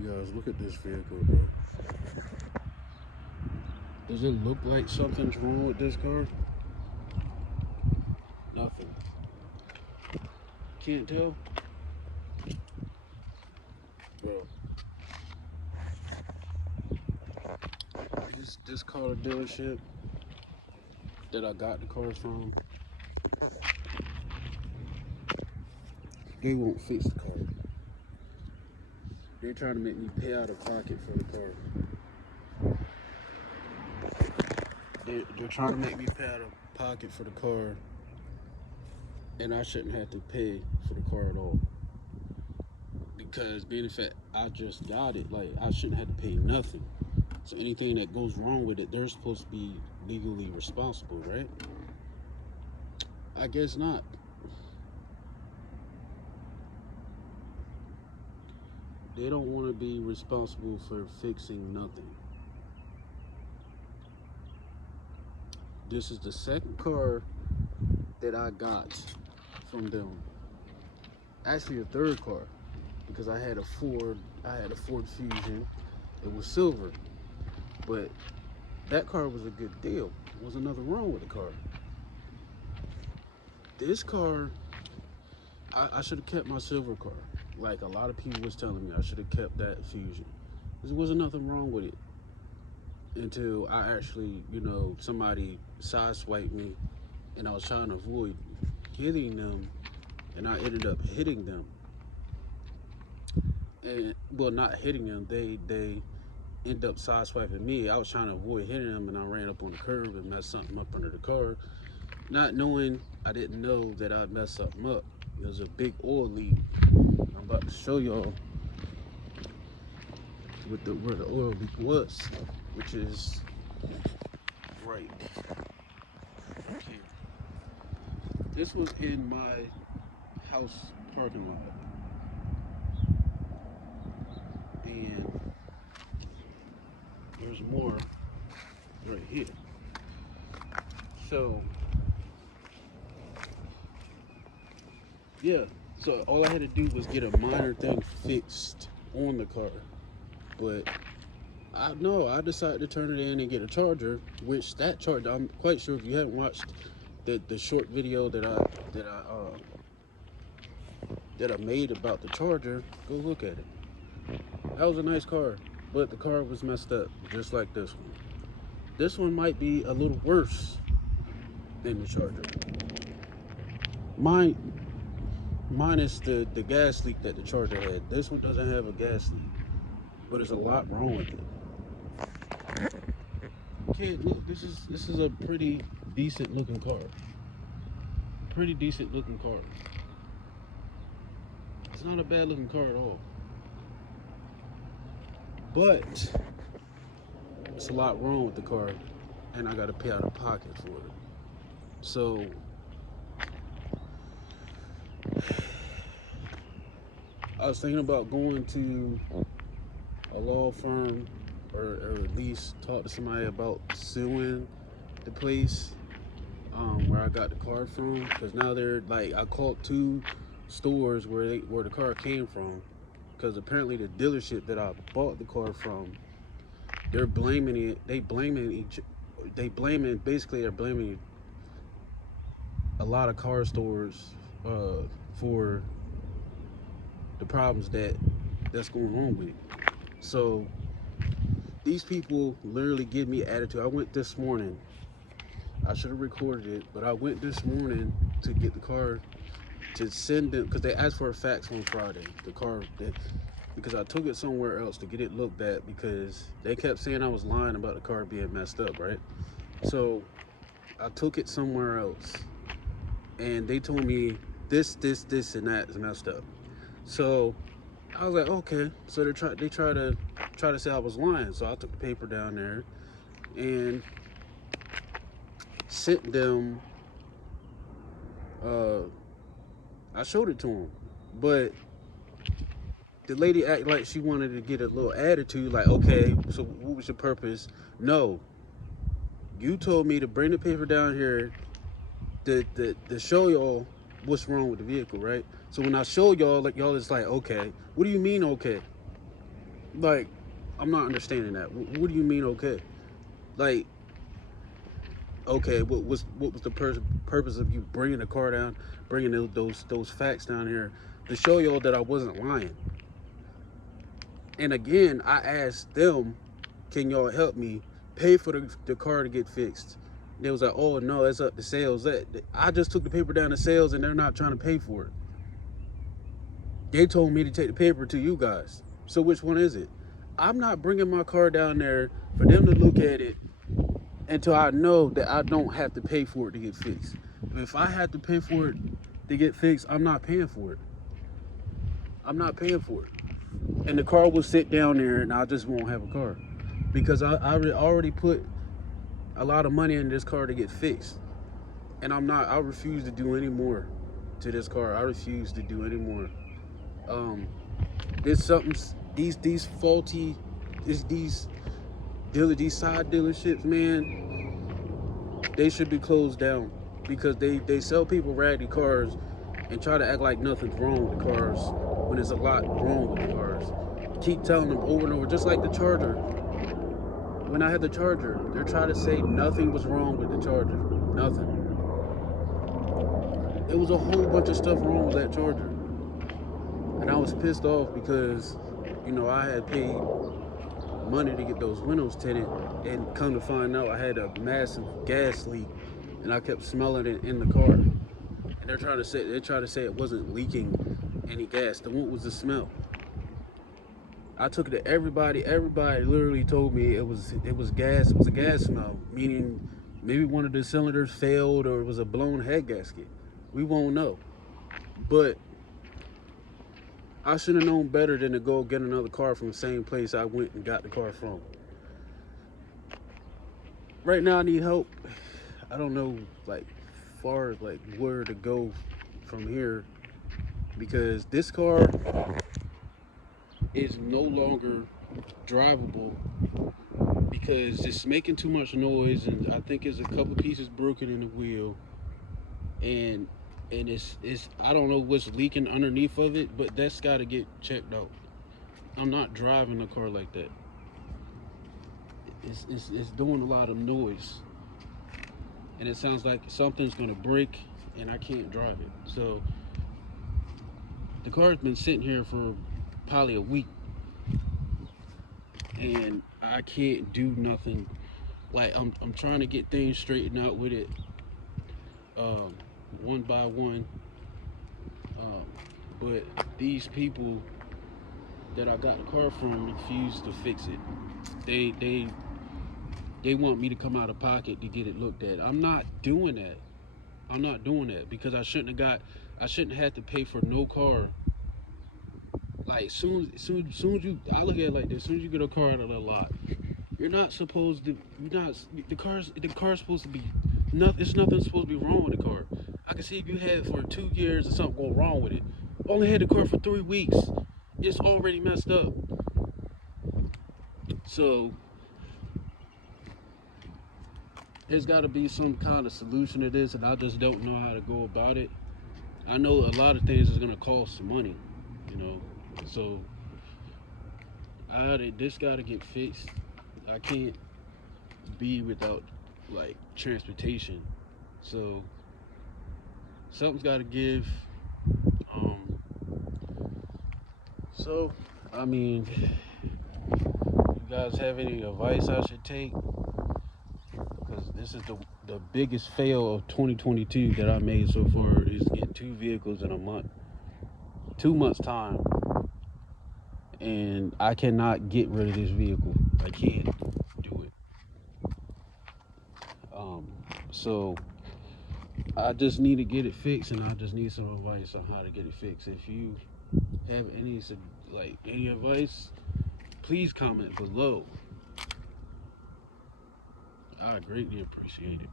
You guys, look at this vehicle, bro. Does it look like something's wrong with this car? Nothing. Can't tell? Bro. This car dealership that I got the cars from, they won't fix the car. They're trying to make me pay out of pocket for the car. They're trying to make me pay out of pocket for the car, and I shouldn't have to pay for the car at all. Because being the fact I just got it, like I shouldn't have to pay nothing. So anything that goes wrong with it, they're supposed to be legally responsible, right? I guess not. They don't want to be responsible for fixing nothing. This is the second car that I got from them. Actually, a third car, because I had a Ford Fusion. It was silver, but that car was a good deal. There was nothing wrong with the car. This car, I should have kept my silver car. Like a lot of people was telling me, I should have kept that Fusion. There wasn't nothing wrong with it until I actually, somebody sideswiped me, and I was trying to avoid hitting them, and I ended up hitting them. And well, not hitting them, they ended up sideswiping me. I was trying to avoid hitting them, and I ran up on the curb and messed something up under the car, not knowing, I didn't know that I messed something up. It was a big oil leak. I'm about to show y'all where the oil leak was, which is right here. This was in my house parking lot, and there's more right here. So yeah, so all I had to do was get a minor thing fixed on the car, but I decided to turn it in and get a charger, which that charger, I'm quite sure if you haven't watched the short video that I made about the charger, go look at it. That was a nice car, but the car was messed up, just like this one. This one might be a little worse than the charger. Minus the gas leak that the charger had. This one doesn't have a gas leak, but there's a lot wrong with it. Kid, look, this is a pretty decent looking car. Pretty decent looking car. It's not a bad looking car at all. But it's a lot wrong with the car, and I gotta pay out of pocket for it. So I was thinking about going to a law firm, or at least talk to somebody about suing the place where I got the car from, because now they're like, I called 2 stores where the car came from, because apparently the dealership that I bought the car from, they're blaming a lot of car stores for the problems that's going on with it. So these people literally give me attitude. I went this morning. I should have recorded it, but I went this morning to get the car, to send them, because they asked for a fax on Friday. Because I took it somewhere else to get it looked at, because they kept saying I was lying about the car being messed up, right? So I took it somewhere else, and they told me this, and that is messed up. So I was like, okay. So they try to say I was lying. So I took the paper down there and sent them. I showed it to them, but the lady acted like she wanted to get a little attitude, like, okay, so what was your purpose? No, you told me to bring the paper down here to show y'all what's wrong with the vehicle, right? So when I show y'all, like, y'all is like, okay, what do you mean, okay? Like, I'm not understanding that. What do you mean, okay? Like, okay, what was the purpose of you bringing the car down, bringing those facts down here to show y'all that I wasn't lying? And again, I asked them, can y'all help me pay for the car to get fixed? They was like, oh no, it's up to sales. I just took the paper down to sales, and they're not trying to pay for it. They told me to take the paper to you guys. So which one is it? I'm not bringing my car down there for them to look at it until I know that I don't have to pay for it to get fixed. If I have to pay for it to get fixed, I'm not paying for it. I'm not paying for it. And the car will sit down there, and I just won't have a car because I already put a lot of money in this car to get fixed, and I refuse to do any more to this car. I refuse to do any more. There's something, these faulty, these side dealerships, man, they should be closed down because they sell people raggedy cars and try to act like nothing's wrong with the cars when there's a lot wrong with the cars. Keep telling them over and over, just like the Charger. When I had the Charger, they're trying to say nothing was wrong with the Charger. Nothing. There was a whole bunch of stuff wrong with that Charger. And I was pissed off because, I had paid money to get those windows tinted, and come to find out I had a massive gas leak, and I kept smelling it in the car. And they're trying to say it wasn't leaking any gas. The one was the smell. I took it to everybody. Everybody literally told me it was gas. It was a gas smell, meaning maybe one of the cylinders failed or it was a blown head gasket. We won't know. But I should have known better than to go get another car from the same place I went and got the car from. Right now I need help. I don't know, like, far as like where to go from here, because this car is no longer drivable because it's making too much noise, and I think there's a couple pieces broken in the wheel, and it's I don't know what's leaking underneath of it, but that's got to get checked out. I'm not driving a car like that. It's doing a lot of noise, and it sounds like something's gonna break, and I can't drive it. So the car's been sitting here for probably a week, and I can't do nothing. Like, I'm trying to get things straightened out with it, one by one. But these people that I got the car from refuse to fix it. They want me to come out of pocket to get it looked at. I'm not doing that. I'm not doing that because I shouldn't have to pay for no car. Like, soon as I look at it like this, soon as you get a car out of the lot, the car's supposed to be nothing. It's nothing supposed to be wrong with the car. I can see if you had it for 2 years and something go wrong with it. Only had the car for 3 weeks. It's already messed up. So there's got to be some kind of solution to this, and I just don't know how to go about it. I know a lot of things is gonna cost money, so this got to get fixed. I can't be without, like, transportation, so something's got to give. So I mean, you guys have any advice I should take? Because this is the biggest fail of 2022 that I made so far, is get 2 vehicles in a month, 2 months time, and I cannot get rid of this vehicle. I can't do it. So I just need to get it fixed, and I just need some advice on how to get it fixed. If you have any advice, please comment below. I greatly appreciate it.